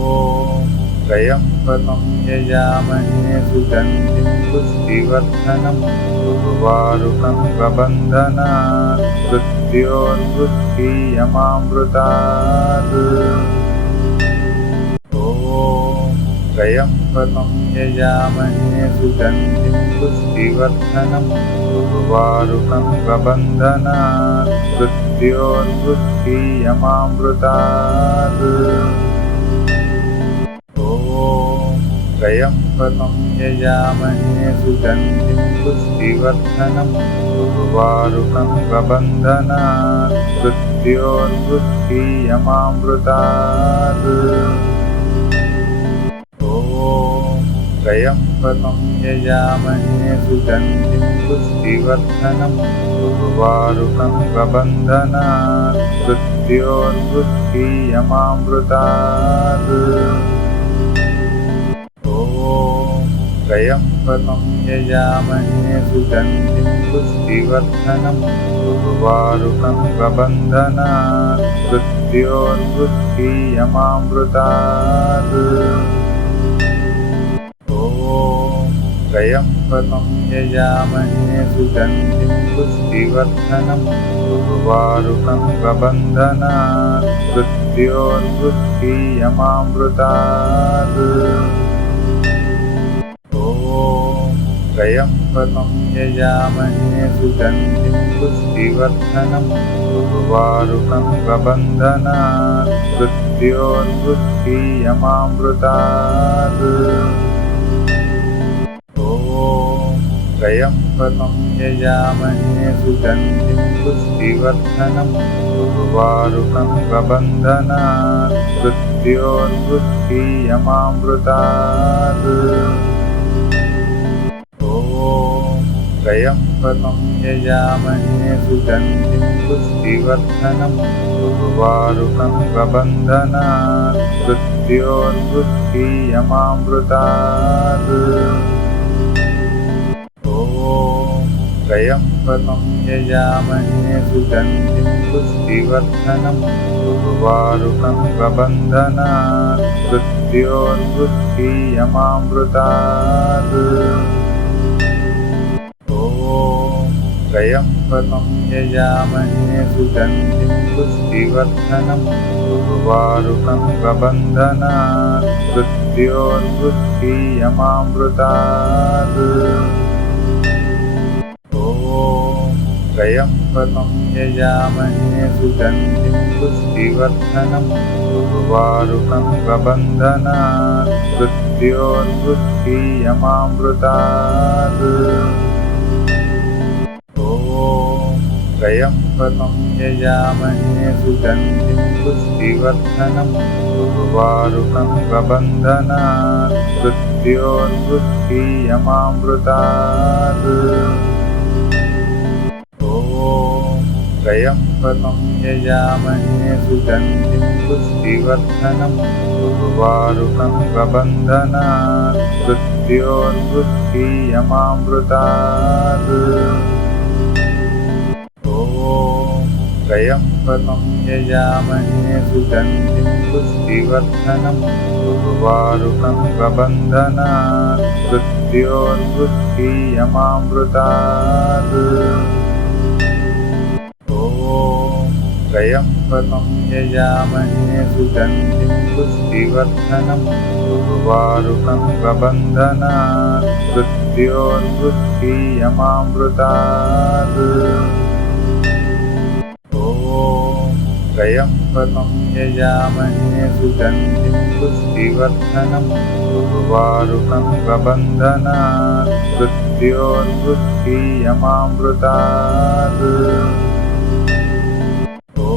ॐ त्र्यम्बकं यजामहे सुगन्धिं पुष्टिवर्धनम् उर्वारुकं प्रबन्धनात् मृत्योर्मृत्युयमामृतात् ॐ त्र्यम्बकं यजामहे सुगन्धिं पुष्टिवर्धनम् उर्वारुकं प्रबन्धनात् मृत्योर्मृत्युयमामृतात् ॐ त्र्यम्बकं यजामहे सुगन्धिं पुष्टिवर्धनम् उर्वारुकं प्रबन्धनात् मृत्योर्मृत्युयमामृतात् ॐ त्र्यम्बकं यजामहे सुगन्धिं पुष्टिवर्धनम् उर्वारुकं प्रबन्धनात् मृत्योर्मृत्युयमामृतात् ॐ त्र्यम्बकं यजामहे सुगन्धिं पुष्टिवर्धनम् उर्वारुकं प्रबन्धनात् मृत्योर्मृत्युयमामृतात् ॐ त्र्यम्बकं यजामहे सुगन्धिं पुष्टिवर्धनम् उर्वारुकं प्रबन्धनात् मृत्योर्मृत्युयमामृतात् त्र्यम्बकं यजामहे सुगन्धिं पुष्टिवर्धनम् उर्वारुकं प्रबन्धनात् मृत्योर्मृत्युयमामृतात् ॐ त्र्यम्बकं यजामहे सुगन्धिं पुष्टिवर्धनम् उर्वारुकं प्रबन्धनात् मृत्योर्मृत्युयमामृतात् ॐ त्र्यम्बकं यजामहे सुगन्धिं पुष्टिवर्धनम् उर्वारुकं प्रबन्धनात् मृत्योर्मृत्युयमामृतात् ॐ त्र्यम्बकं यजामहे सुगन्धिं पुष्टिवर्धनम् उर्वारुकं प्रबन्धनात् मृत्योर्मृत्युयमामृतात् ॐ त्र्यम्बकं यजामहे सुगन्धिं पुष्टिवर्धनम् उर्वारुकं प्रबन्धनात् मृत्योर्मृत्युयमामृतात् ॐ त्र्यम्बकं यजामहे सुगन्धिं पुष्टिवर्धनम् उर्वारुकं प्रबन्धनात् मृत्योर्मृत्युयमामृतात् ॐ त्र्यम्बकं यजामहे सुगन्धिं पुष्टिवर्धनम् उर्वारुकं प्रबन्धनात् मृत्योर्मृत्युयमामृतात् ॐ त्र्यम्बकं यजामहे सुगन्धिं पुष्टिवर्धनम् उर्वारुकं प्रबन्धनात् मृत्योर्मृत्युयमामृतात् ॐ त्र्यम्बकं यजामहे सुगन्धिं पुष्टिवर्धनम् प्रबन्धनात् मृत्योर्मृत्युयमामृतात् ॐ त्र्यम्बकं यजामहे सुगन्धिं पुष्टिवर्धनम् उर्वारुकं प्रबन्धनात् मृत्योर्मृत्युयमामृतात् ॐ त्र्यम्बकं यजामहे सुगन्धिं पुष्टिवर्धनम् उर्वारुकं प्रबन्धनात् मृत्योर्मृत्युयमामृतात् ॐ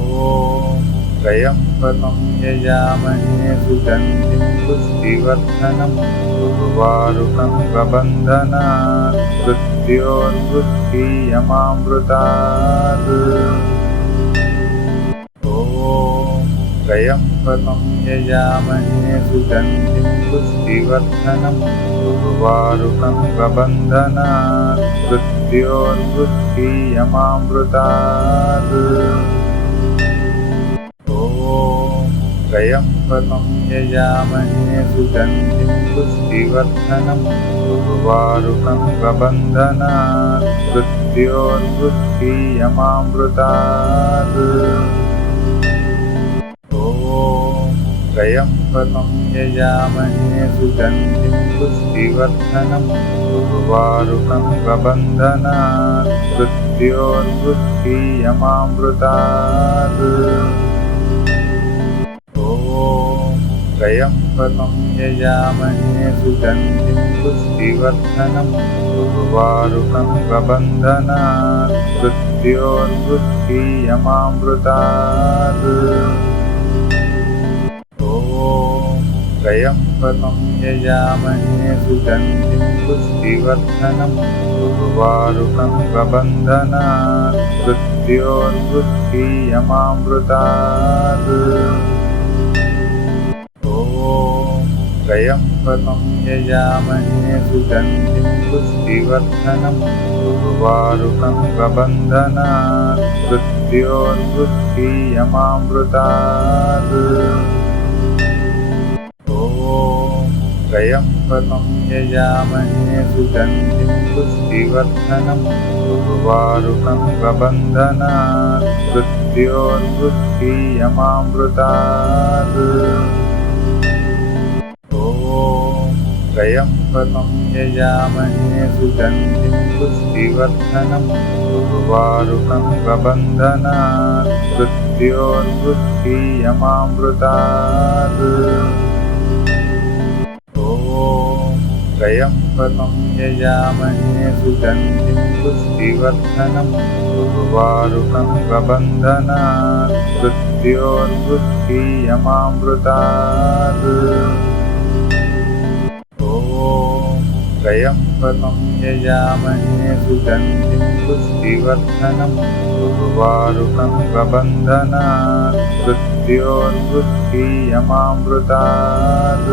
त्र्यम्बकं यजामहे सुगन्धिं पुष्टिवर्धनम् उर्वारुकं प्रबन्धनात् मृत्योर्मृत्युयमामृतात् त्र्यम्बकं यजामहे सुगन्धिं पुष्टिवर्धनम् उर्वारुकं प्रबन्धनात् मृत्योर्मृत्युयमामृतात् ॐ त्र्यम्बकं यजामहे सुगन्धिं पुष्टिवर्धनम् उर्वारुकं गबन्धनात् मृत्योर्वृत्तीयमामृतात् ॐ त्र्यम्बकं यजामहे सुगन्धिं पुष्टिवर्धनम् उर्वारुकं गबन्धनात् मृत्योर्वृत्तीयमामृतात् त्र्यम्बकं यजामहे सुगन्धिं पुष्टिवर्धनम् उर्वारुकं प्रबन्धनात् मृत्योर्वृत्तीयमामृतात् त्र्यम्बकं यजामहे सुगन्धिं पुष्टिवर्धनम् उर्वारुकं प्रबन्धनात् मृत्योर्वृत्तीयमामृतात् त्र्यम्बकं यजामहे सुगन्धिं पुष्टिवर्धनम् उर्वारुकं प्रबन्धनात् मृत्योर्वृत्तीयमामृतात् ॐ त्र्यम्बकं यजामहे सुगन्धिं पुष्टिवर्धनम् उर्वारुकं प्रबन्धनात् मृत्योर्वृत्तीयमामृतात् त्र्यम्बकं यजामहे सुगन्धिं पुष्टिवर्धनम् उर्वारुकं प्रबन्धनात् मृत्योर्वृत्तीयमामृतात् त्र्यम्बकं यजामहे सुगन्धिं पुष्टिवर्धनम् उर्वारुकं प्रबन्धनात् मृत्योर्वृत्तीयमामृतात् त्र्यम्बकं यजामहे सुगन्धिं पुष्टिवर्धनम् उर्वारुकं प्रबन्धनात् मृत्योर्वृत्तीयमामृतात्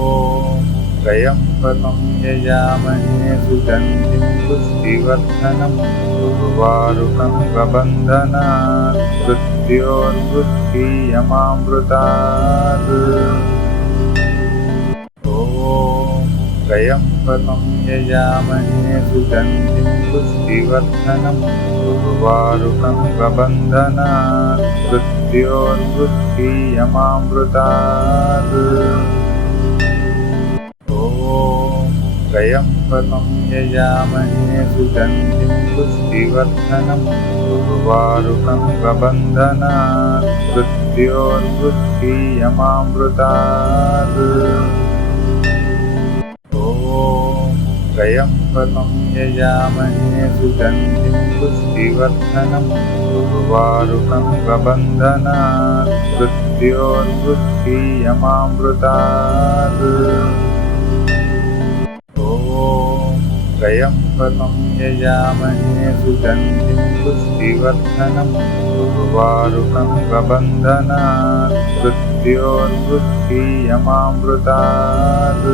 ॐ त्र्यम्बकं यजामहे सुगन्धिं पुष्टिवर्धनम् उर्वारुकं प्रबन्धनात् मृत्योर्वृत्तीयमामृतात् त्र्यम्बकं यजामहे सुगन्धिं पुष्टिवर्धनम् उर्वारुकं प्रबन्धनात् मृत्योर्वृत्तीयमामृतात् त्र्यम्बकं यजामहे सुगन्धिं पुष्टिवर्धनम् उर्वारुकं प्रबन्धनात् मृत्योर्वृत्तीयमामृतात् त्र्यम्बकं यजामहे सुगन्धिं पुष्टिवर्धनम् उर्वारुकं प्रबन्धनात् मृत्योर्वृत्तीयमामृतात् ॐ त्र्यम्बकं यजामहे सुगन्धिं पुष्टिवर्धनम् उर्वारुकं प्रबन्धनात् मृत्योर्वृत्तीयमामृतात्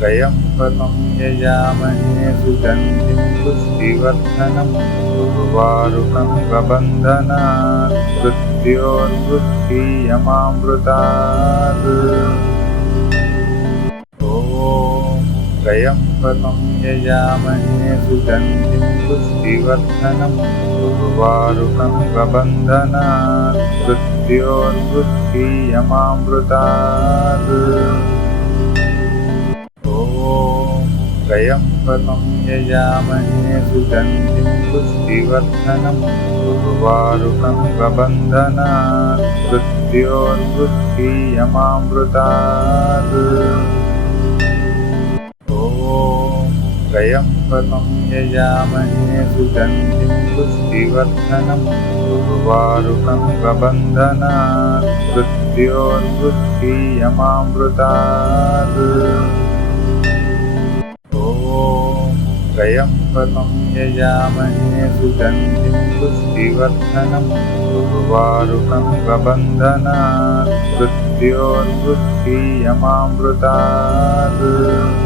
त्र्यम्बकं यजामहे सुगन्धिं पुष्टिवर्धनम् उर्वारुकं प्रबन्धनात् मृत्योर्वृत्तीयमामृतात् त्र्यम्बकं यजामहे सुगन्धिं पुष्टिवर्धनम् उर्वारुकं प्रबन्धनात् मृत्योर्वृत्तीयमामृतात् त्र्यम्बकं यजामहे सुगन्धिं पुष्टिवर्धनम् उर्वारुकं प्रबन्धनात् मृत्योर्वृत्तीयमामृतात् ॐ त्र्यम्बकं यजामहे सुगन्धिं पुष्टिवर्धनम् उर्वारुकं प्रबन्धनात् मृत्योर्वृत्तीयमामृतात् त्र्यम्बकं यजामहे सुगन्धिं पुष्टिवर्धनम् उर्वारुकं प्रबन्धनात् मृत्योर्वृत्तीयमामृतात्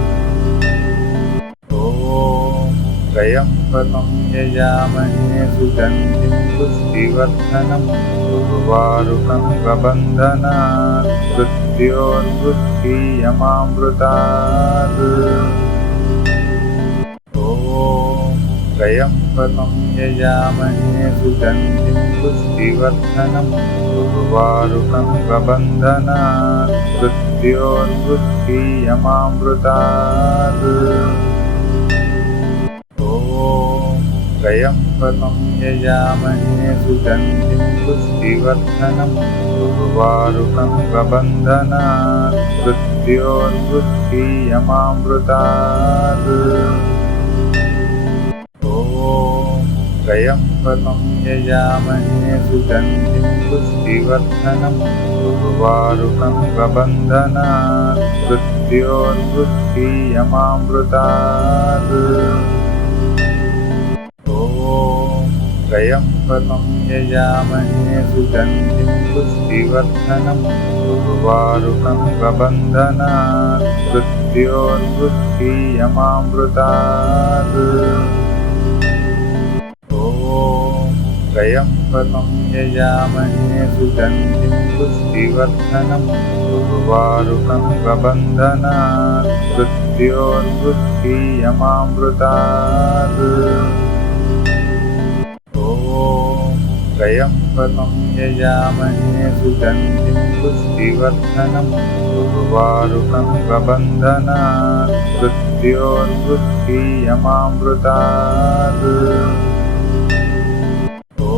त्र्यम्बकं यजामहे सुगन्धिं पुष्टिवर्धनम् उर्वारुकं प्रबन्धनात् मृत्योर्मृत्युयमामृतात् ॐ त्र्यम्बकं यजामहे सुगन्धिं पुष्टिवर्धनम् उर्वारुकं प्रबन्धनात् मृत्योर्मृत्युयमामृतात् त्र्यम्बकं यजामहे सुगन्धिं पुष्टिवर्धनम् उर्वारुकं प्रबन्धनात् मृत्योर्मृत्युयमामृतात् ॐ त्र्यम्बकं यजामहे सुगन्धिं पुष्टिवर्धनम् उर्वारुकं प्रबन्धनात् मृत्योर्मृत्युयमामृतात् त्र्यम्बकं यजामहे सुगन्धिं पुष्टिवर्धनम् उर्वारुकं प्रबन्धनात् मृत्योर्मृत्युयमामृतात् ॐ त्र्यम्बकं यजामहे सुगन्धिं पुष्टिवर्धनम् उर्वारुकं प्रबन्धनात् मृत्योर्मृत्युयमामृतात् यजामहे सुगन्धिं पुष्टिवर्धनम् उर्वारुकं प्रबन्धनात् मृत्योर्मृत्युयमामृतात् ॐ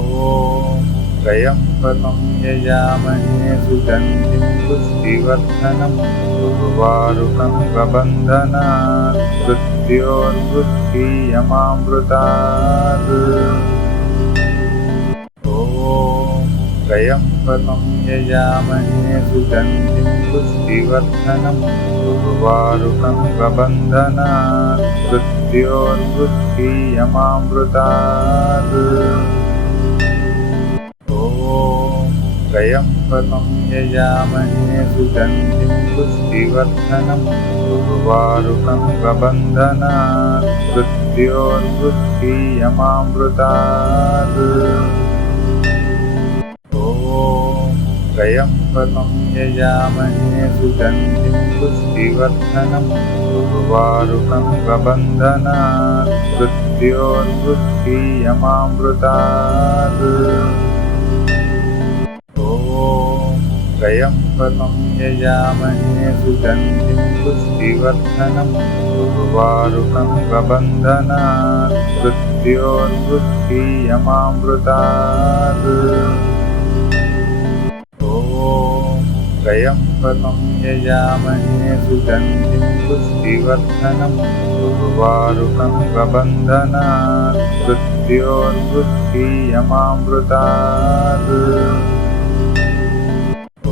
त्र्यम्बकं यजामहे सुगन्धिं पुष्टिवर्धनम् उर्वारुकं प्रबन्धनात् मृत्योर्मृत्युयमामृतात् त्र्यम्बकं यजामहे सुगन्धिं पुष्टिवर्धनम् उर्वारुकं प्रबन्धनात् मृत्योर्मृत्युयमामृतात् ॐ त्र्यम्बकं यजामहे सुगन्धिं पुष्टिवर्धनम् उर्वारुकं प्रबन्धनात् मृत्योर्मृत्युयमामृतात् त्र्यम्बकं यजामहे सुगन्धिं पुष्टिवर्धनम् उर्वारुकं प्रबन्धनात् मृत्योर्मृत्युयमामृतात् ॐ त्र्यम्बकं यजामहे सुगन्धिं पुष्टिवर्धनम् उर्वारुकं प्रबन्धनात् मृत्योर्मृत्युयमामृतात् त्र्यम्बकं यजामहे सुगन्धिं पुष्टिवर्धनम् उर्वारुकं प्रबन्धनात् मृत्योर्मृत्युयमामृतात्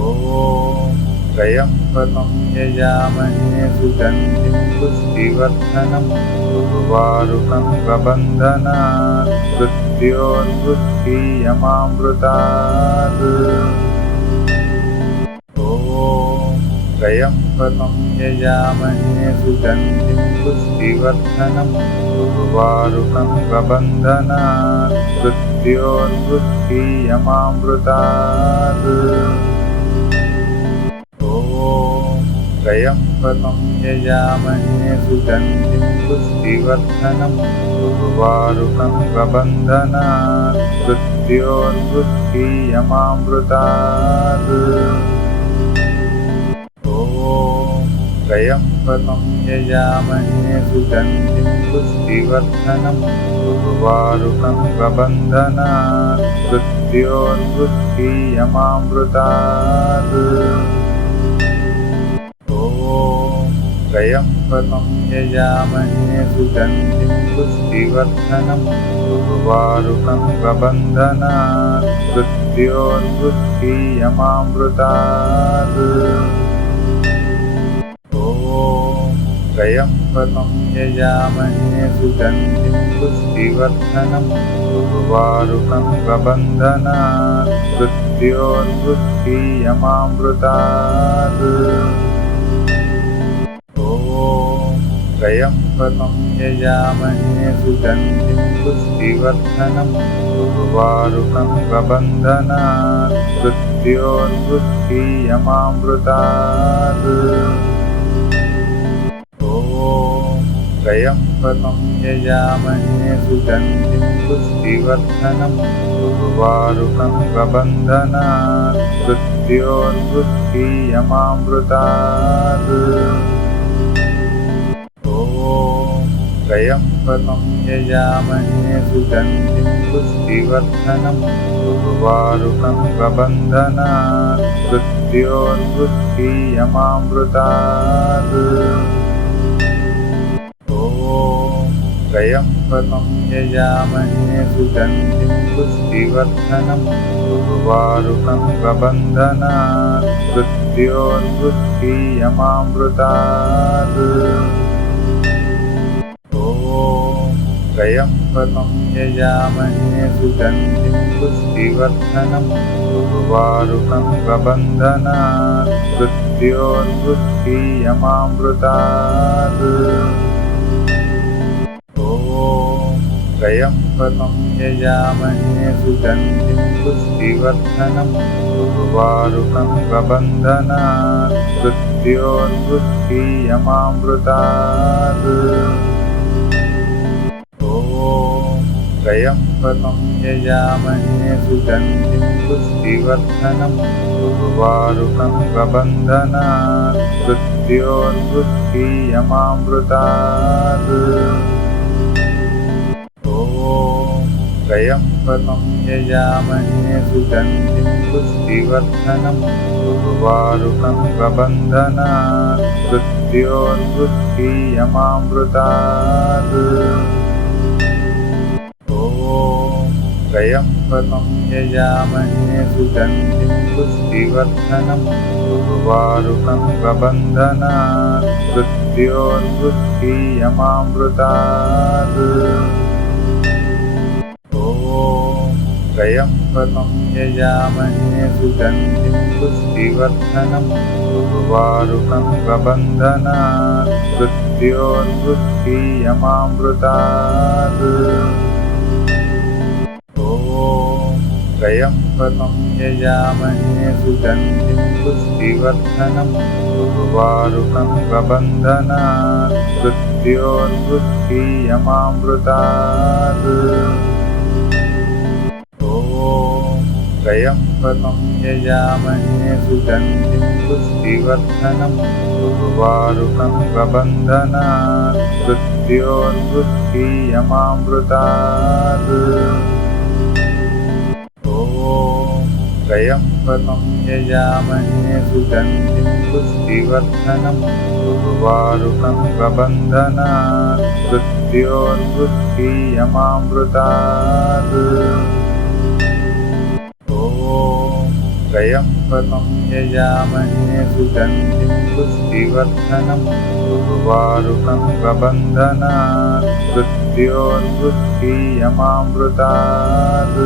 ॐ त्र्यम्बकं यजामहे सुगन्धिं पुष्टिवर्धनम् उर्वारुकं प्रबन्धनात् मृत्योर्मृत्युयमामृतात् त्र्यम्बकं यजामहे सुगन्धिं पुष्टिवर्धनम् उर्वारुकं प्रबन्धनात् मृत्योर्मृत्युयमामृतात् ॐ त्र्यम्बकं यजामहे सुगन्धिं पुष्टिवर्धनम् उर्वारुकं प्रबन्धनात् मृत्योर्मृत्युयमामृतात् त्र्यम्बकं यजामहे सुगन्धिं पुष्टिवर्धनम् उर्वारुकं प्रबन्धनात् मृत्योर्मृत्युयमामृतात् ॐ त्र्यम्बकं यजामहे सुगन्धिं पुष्टिवर्धनम् उर्वारुकं प्रबन्धनात् मृत्योर्मृत्युयमामृतात् त्र्यम्बकं यजामहे सुगन्धिं पुष्टिवर्धनम् उर्वारुकं प्रबन्धनात् मृत्योर्मृत्युयमामृतात् ॐ त्र्यम्बकं त्र्यम्बकं यजामहे सुगन्धिं पुष्टिवर्धनम् उर्वारुकं वबन्धनात् मृत्योर्वृत्तीयमामृतात् ॐ त्र्यम्बकं यजामहे सुगन्धिं पुष्टिवर्धनम् उर्वारुकं वबन्धनात् मृत्योर्वृत्तीयमामृतात् त्र्यम्बकं यजामहे सुगन्धिं पुष्टिवर्धनम् उर्वारुकं वबन्धनात् मृत्योर्वृत्तीयमामृतात् ॐ त्र्यम्बकं यजामहे सुगन्धिं पुष्टिवर्धनम् उर्वारुकं वबन्धनात् मृत्योर्वृत्तीयमामृतात् त्र्यम्बकं यजामहे सुगन्धिं पुष्टिवर्धनम् उर्वारुकं वबन्धनात् मृत्योर्वृत्तीयमामृतात् ॐ त्र्यम्बकं यजामहे सुगन्धिं पुष्टिवर्धनम् उर्वारुकं वबन्धनात् मृत्योर्वृत्तीयमामृतात् त्र्यम्बकं यजामहे सुगन्धिं पुष्टिवर्धनम् उर्वारुकं वबन्धनात् मृत्योर्वृत्तीयमामृतात् ॐ त्र्यम्बकं यजामहे सुगन्धिं पुष्टिवर्धनम् उर्वारुकं वबन्धनात् मृत्योर्वृत्तीयमामृतात् त्र्यम्बकं यजामहे सुगन्धिं पुष्टिवर्धनम् उर्वारुकं वबन्धनात् मृत्योर्वृत्तीयमामृतात् ॐ त्र्यम्बकं यजामहे सुगन्धिं पुष्टिवर्धनम् उर्वारुकं वबन्धनात् मृत्योर्वृत्तीयमामृतात् त्र्यम्बकं यजामहे सुगन्धिं पुष्टिवर्धनम् उर्वारुकं वबन्धनात् मृत्योर्वृत्तीयमामृतात् ॐ त्र्यम्बकं यजामहे सुगन्धिं पुष्टिवर्धनम् उर्वारुकं वबन्धनात् मृत्योर्वृत्तीयमामृतात् त्र्यम्बकं यजामहे सुगन्धिं पुष्टिवर्धनम् उर्वारुकं वबन्धनात् मृत्योर्वृत्तीयमामृतात्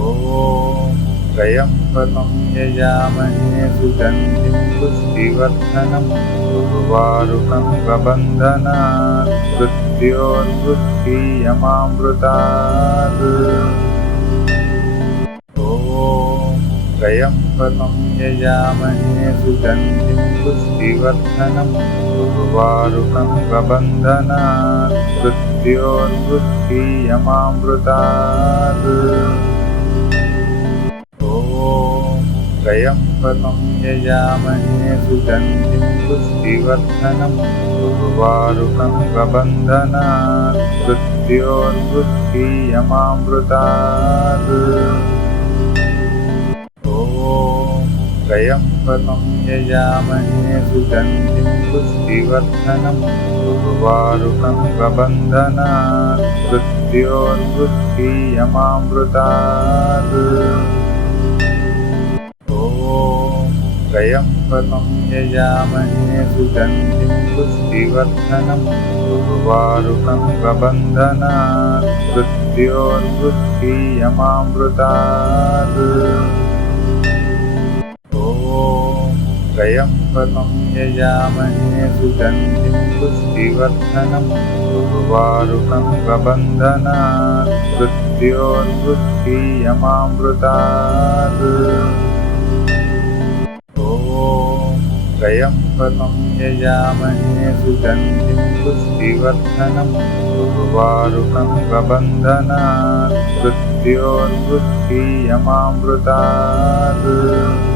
ॐ त्र्यम्बकं यजामहे सुगन्धिं पुष्टिवर्धनम् उर्वारुकं वबन्धनात् मृत्योर्वृत्तीयमामृतात् त्र्यम्बकं यजामहे सुगन्धिं पुष्टिवर्धनम् उर्वारुकं वबन्धनात् मृत्योर्वृत्तीयमामृतात् ॐ त्र्यम्बकं यजामहे सुगन्धिं पुष्टिवर्धनम् उर्वारुकं वबन्धनात् मृत्योर्वृत्तीयमामृतात् त्र्यम्बकं यजामहे सुगन्धिं पुष्टिवर्धनम् उर्वारुकं वबन्धनात् मृत्योर्वृत्तीयमामृतात् ॐ त्र्यम्बकं यजामहे सुगन्धिं पुष्टिवर्धनम् उर्वारुकं वबन्धनात् मृत्योर्वृत्तीयमामृतात् त्र्यम्बकं यजामहे सुगन्धिं पुष्टिवर्धनम् उर्वारुकं वबन्धनात् मृत्योर्वृत्तीयमामृतात् ॐ त्र्यम्बकं यजामहे सुगन्धिं पुष्टिवर्धनम् उर्वारुकमिवबन्धनात् मृत्योर्मृत्तीयमामृतात् ॐ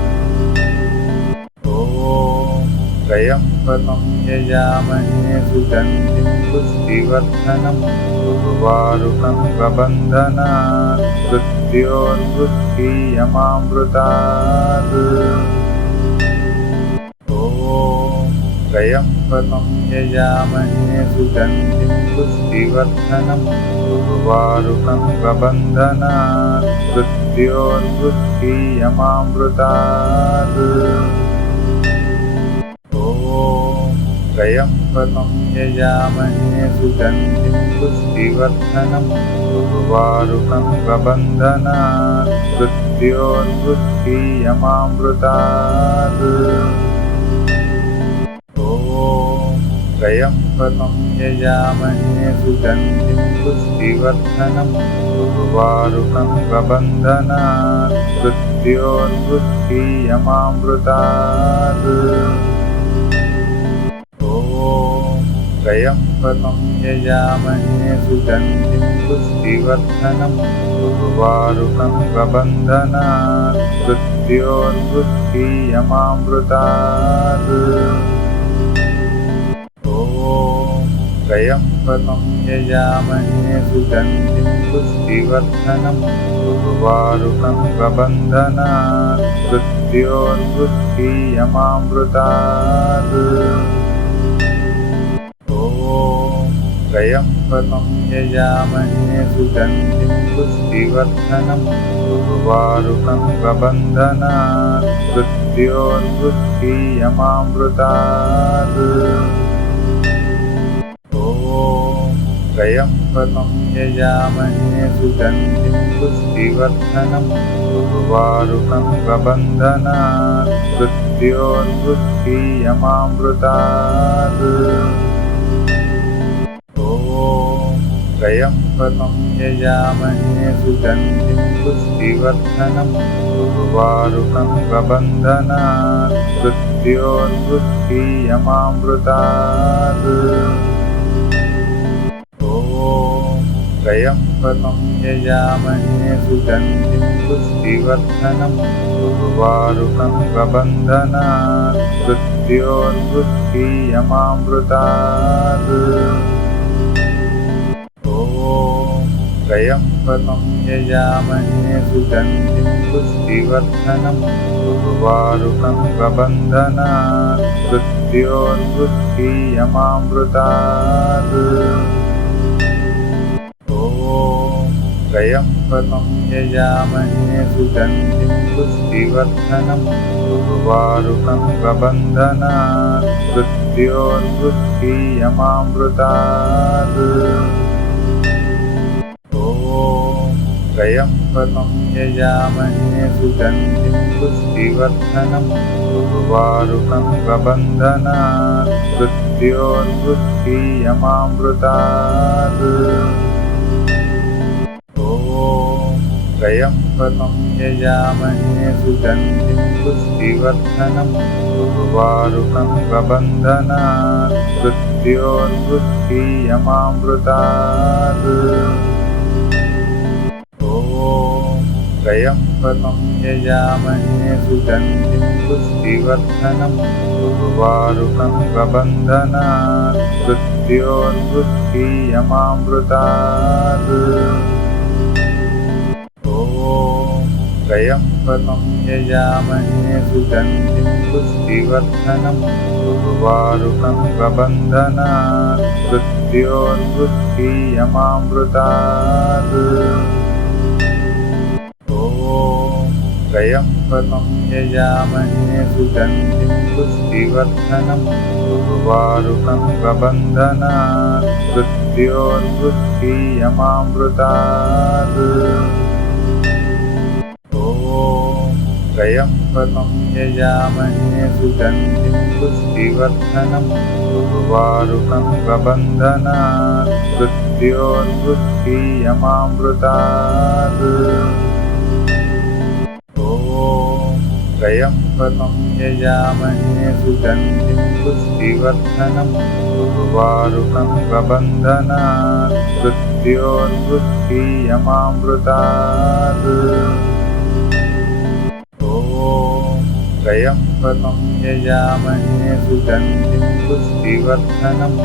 त्र्यम्बकं यजामहे सुगन्धिं पुष्टिवर्धनम् उर्वारुकमिवबन्धनात् मृत्योर्मृत्तीयमामृतात् त्र्यम्बकं यजामहे सुगन्धिं पुष्टिवर्धनम् उर्वारुकमिवबन्धनात् मृत्योर्मृत्तीयमामृतात् ॐ त्र्यम्बकं यजामहे सुगन्धिं सुगन्धिं पुष्टिवर्धनम् उर्वारुकमिवबन्धनात् मृत्योर्मृत्तीयमामृतात् ॐ त्र्यम्बकं यजामहे सुगन्धिं पुष्टिवर्धनम् उर्वारुकमिवबन्धनात् मृत्योर्मृत्तीयमामृतात् त्र्यम्बकं यजामहे सुगन्धिं पुष्टिवर्धनम् उर्वारुकमिवबन्धनात् मृत्योर्मृत्तीयमामृतात् ॐ त्र्यम्बकं यजामहे सुगन्धिं पुष्टिवर्धनम् उर्वारुकमिवबन्धनात् मृत्योर्मृत्तीयमामृतात् त्र्यम्बकं यजामहे सुगन्धिं पुष्टिवर्धनम् उर्वारुकमिवबन्धनात् मृत्योर्मृत्तीयमामृतात् ॐ त्र्यम्बकं यजामहे सुगन्धिं पुष्टिवर्धनम् उर्वारुकमिवबन्धनात् मृत्योर्मृत्तीयमामृतात् त्र्यम्बकं यजामहे सुगन्धिं पुष्टिवर्धनम् उर्वारुकमिवबन्धनात् मृत्योर्मृत्तीयमामृतात् ॐ त्र्यम्बकं यजामहे सुगन्धिं पुष्टिवर्धनम् उर्वारुकमिवबन्धनात् मृत्योर्मृत्तीयमामृतात् त्र्यम्बकं यजामहे सुगन्धिं पुष्टिवर्धनम् उर्वारुकमिवबन्धनात् मृत्योर्मृत्तीयमामृतात् ॐ त्र्यम्बकं यजामहे सुगन्धिं पुष्टिवर्धनम् उर्वारुकमिवबन्धनात् मृत्योर्मृत्तीयमामृतात् त्र्यम्बकं यजामहे सुगन्धिं पुष्टिवर्धनम् उर्वारुकमिवबन्धनात् मृत्योर्मृत्तीयमामृतात् ॐ त्र्यम्बकं यजामहे सुगन्धिं पुष्टिवर्धनम् उर्वारुकमिवबन्धनात् मृत्योर्मृत्तीयमामृतात् त्र्यम्बकं यजामहे सुगन्धिं पुष्टिवर्धनम् उर्वारुकमिवबन्धनात् मृत्योर्मृत्तीयमामृतात् ॐ त्र्यम्बकं यजामहे सुगन्धिं पुष्टिवर्धनम् उर्वारुकमिवबन्धनात् मृत्योर्मृत्तीयमामृतात् त्र्यम्बकं यजामहे सुगन्धिं पुष्टिवर्धनम् उर्वारुकमिवबन्धनात् मृत्योर्मृत्तीयमामृतात् ॐ त्र्यम्बकं यजामहे सुगन्धिं पुष्टिवर्धनम् उर्वारुकं प्रबन्धनात् मृत्योर्मृत्युयमामृतात् ॐ त्र्यम्बकं यजामहे सुगन्धिं पुष्टिवर्धनम् उर्वारुकं प्रबन्धनात् मृत्योर्मृत्युयमामृतात् त्र्यम्बकं यजामहे सुगन्धिं पुष्टिवर्धनम्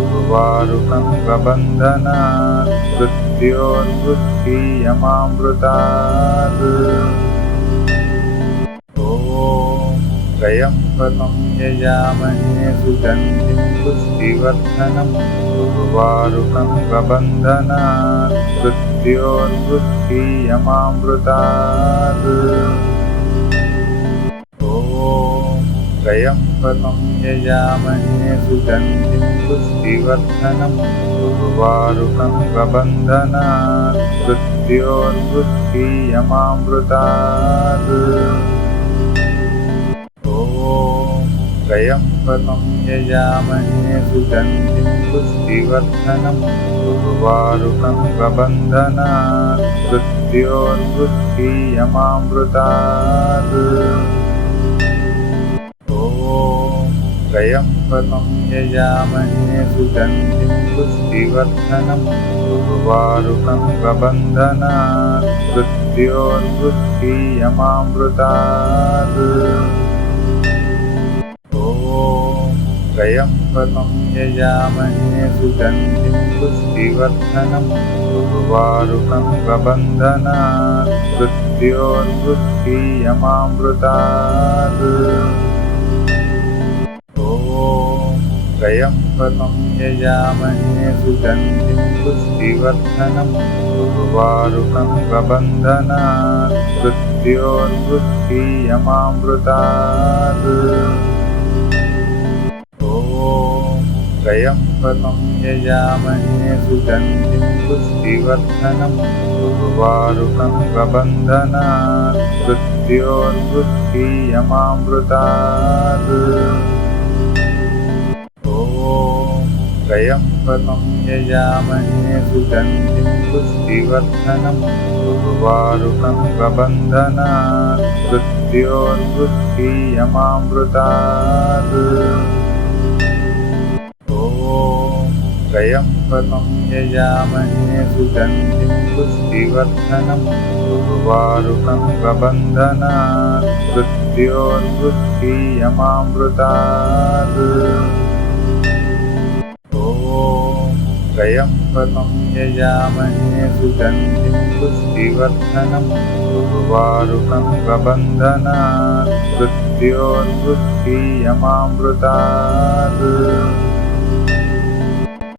उर्वारुकं प्रबन्धनात् मृत्योर्मृत्युयमामृतात् यजामहे सुगन्धिं पुष्टिवर्धनम् उर्वारुकं प्रबन्धनात् मृत्योर्मृत्युयमामृतात् त्र्यम्बकं यजामहे सुगन्धिं पुष्टिवर्धनम् उर्वारुकं प्रबन्धनात् मृत्योर्मृत्युयमामृतात् ॐ त्र्यम्बकं यजामहे सुगन्धिं पुष्टिवर्धनम् उर्वारुकं प्रबन्धनात् मृत्योर्मृत्युयमामृतात् त्र्यम्बकं यजामहे सुगन्धिं पुष्टिवर्धनम् उर्वारुकं प्रबन्धनात् मृत्योर्मृत्युयमामृतात् त्र्यम्बकं यजामहे सुगन्धिं पुष्टिवर्धनम् उर्वारुकं प्रबन्धनात् मृत्योर्मृत्युयमामृतात् त्र्यम्बकं यजामहे सुगन्धिं पुष्टिवर्धनम् उर्वारुकं प्रबन्धनात् मृत्योर्मृत्युयमामृतात् ॐ त्र्यम्बकं यजामहे सुगन्धिं पुष्टिवर्धनम् उर्वारुकं प्रबन्धनात् मृत्योर्मृत्युयमामृतात् त्र्यम्बकं यजामहे सुगन्धिं पुष्टिवर्धनम् उर्वारुकं प्रबन्धनात् मृत्योर्मृत्युयमामृतात् त्र्यम्बकं यजामहे सुगन्धिं पुष्टिवर्धनम् उर्वारुकं प्रबन्धनात् मृत्योर्मृत्युयमामृतात् त्र्यम्बकं यजामहे सुगन्धिं पुष्टिवर्धनम् उर्वारुकं प्रबन्धनात् मृत्योर्मृत्युयमामृतात्